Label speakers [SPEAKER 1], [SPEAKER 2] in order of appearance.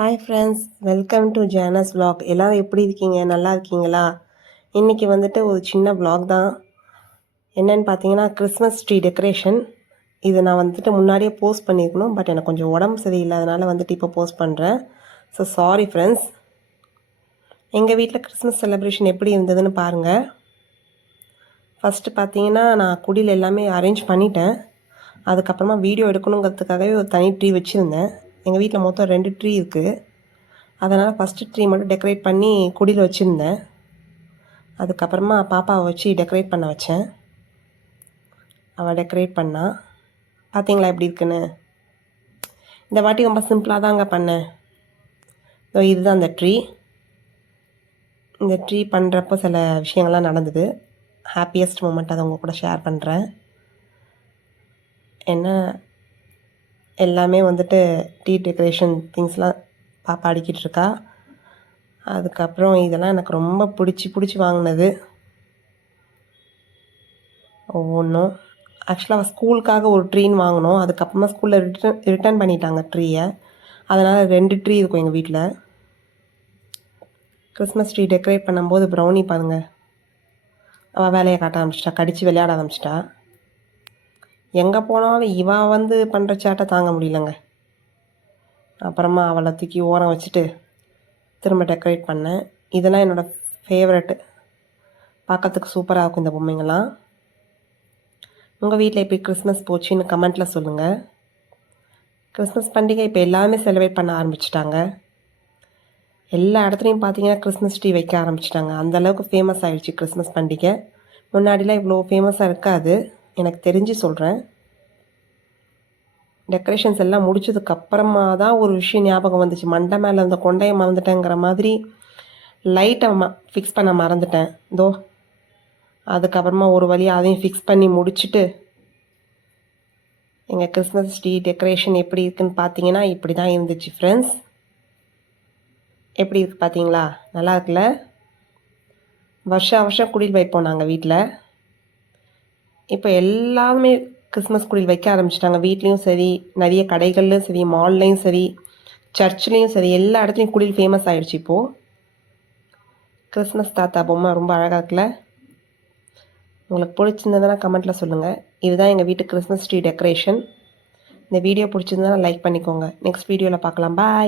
[SPEAKER 1] hi friends welcome to Jane's vlog எல்லோரும் எப்படி இருக்கீங்க நல்லா இருக்கீங்களா இன்றைக்கி வந்துட்டு ஒரு சின்ன ப்ளாக் தான் என்னென்னு பார்த்தீங்கன்னா கிறிஸ்மஸ் ட்ரீ டெக்கரேஷன் இது நான் வந்துட்டு முன்னாடியே போஸ்ட் பண்ணியிருக்கணும் பட் எனக்கு கொஞ்சம் உடம்பு சரியில்லாதனால வந்துட்டு இப்போ போஸ்ட் பண்ணுறேன் ஸோ சாரி ஃப்ரெண்ட்ஸ் எங்கள் வீட்டில் கிறிஸ்மஸ் செலிப்ரேஷன் எப்படி இருந்ததுன்னு பாருங்கள் ஃபஸ்ட்டு பார்த்தீங்கன்னா நான் குடியில் எல்லாமே அரேஞ்ச் பண்ணிட்டேன் அதுக்கப்புறமா வீடியோ எடுக்கணுங்கிறதுக்காகவே ஒரு தனி ட்ரீ வச்சுருந்தேன் எங்கள் வீட்டில் மொத்தம் ரெண்டு ட்ரீ இருக்குது அதனால் ஃபஸ்ட்டு ட்ரீ மட்டும் டெக்கரேட் பண்ணி குடியில் வச்சுருந்தேன் அதுக்கப்புறமா பாப்பாவை வச்சு டெக்கரேட் பண்ண வச்சேன் அவள் டெக்கரேட் பண்ணா பார்த்தீங்களா எப்படி இருக்குன்னு இந்த வாட்டி ரொம்ப சிம்பிளாக தாங்க பண்ணேன் ஸோ இதுதான் அந்த ட்ரீ இந்த ட்ரீ பண்ணுறப்போ சில விஷயங்கள்லாம் நடந்தது ஹாப்பியஸ்ட் மூமெண்ட் அதை உங்கள் கூட ஷேர் பண்ணுறேன் என்ன எல்லாமே வந்துட்டு டீ டெக்கரேஷன் திங்ஸ்லாம் பாப்பா அடிக்கிட்டு இருக்கா அதுக்கப்புறம் இதெல்லாம் எனக்கு ரொம்ப பிடிச்சி பிடிச்சி வாங்கினது ஒவ்வொன்றும் ஆக்சுவலாக ஸ்கூலுக்காக ஒரு ட்ரீன்னு வாங்கினோம் அதுக்கப்புறமா ஸ்கூலில் ரிட்டர்ன் ரிட்டர்ன் பண்ணிட்டாங்க ட்ரீயை அதனால் ரெண்டு ட்ரீ இருக்கும் எங்கள் வீட்டில் கிறிஸ்மஸ் ட்ரீ டெக்கரேட் பண்ணும்போது ப்ரௌனி பாருங்கள் அவள் வேலையை காட்ட ஆரம்பிச்சிட்டா கடித்து விளையாட ஆரம்பிச்சிட்டா எங்கே போனாலும் இவன் வந்து பண்ணுற சேட்டை தாங்க முடியலங்க அப்புறமா அவளை தூக்கி ஓரம் வச்சுட்டு திரும்ப டெக்கரேட் பண்ணேன் இதெல்லாம் என்னோடய ஃபேவரெட்டு பார்க்கறதுக்கு சூப்பராக இருக்கும் இந்த பொம்மைங்களாம் உங்கள் வீட்டில் எப்படி கிறிஸ்மஸ் போச்சுன்னு கமெண்ட்டில் சொல்லுங்கள் கிறிஸ்மஸ் பண்டிகை இப்போ எல்லாமே செலிப்ரேட் பண்ண ஆரம்பிச்சிட்டாங்க எல்லா இடத்துலையும் பார்த்தீங்கன்னா கிறிஸ்மஸ் ட்ரீ வைக்க ஆரம்பிச்சிட்டாங்க அந்தளவுக்கு ஃபேமஸ் ஆகிடுச்சு கிறிஸ்மஸ் பண்டிகை முன்னாடிலாம் இவ்வளோ ஃபேமஸாக இருக்காது எனக்கு தெரிஞ்சு சொல்கிறேன் டெக்கரேஷன்ஸ் எல்லாம் முடிச்சதுக்கப்புறமா தான் ஒரு விஷயம் ஞாபகம் வந்துச்சு மண்டை மேலே இருந்த கொண்டையை மறந்துட்டேங்கிற மாதிரி லைட்டை ம ஃபிக்ஸ் பண்ண மறந்துட்டேன் இதோ அதுக்கப்புறமா ஒரு வழியாக அதையும் ஃபிக்ஸ் பண்ணி முடிச்சுட்டு எங்கள் கிறிஸ்மஸ் ட்ரீ டெக்கரேஷன் எப்படி இருக்குன்னு பார்த்தீங்கன்னா இப்படி தான் இருந்துச்சு ஃப்ரெண்ட்ஸ் எப்படி இருக்குது பார்த்தீங்களா நல்லா இருக்குல்ல வருஷம் வருஷம் குடில் வைப்போம் நாங்கள் வீட்டில் இப்போ எல்லாருமே கிறிஸ்மஸ் குடியில் வைக்க ஆரம்பிச்சிட்டாங்க வீட்லேயும் சரி நிறைய கடைகள்லையும் சரி மால்லையும் சரி சர்ச்லேயும் சரி எல்லா இடத்துலையும் குடியில் ஃபேமஸ் ஆகிடுச்சு இப்போது கிறிஸ்மஸ் தாத்தா பொம்மை ரொம்ப அழகாக இருக்குல்ல உங்களுக்கு பிடிச்சிருந்ததுன்னா கமெண்ட்டில் சொல்லுங்கள் இதுதான் எங்கள் வீட்டு கிறிஸ்மஸ் ட்ரீ டெக்கரேஷன் இந்த வீடியோ பிடிச்சிருந்ததுன்னா லைக் பண்ணிக்கோங்க நெக்ஸ்ட் வீடியோவில் பார்க்கலாம் பாய்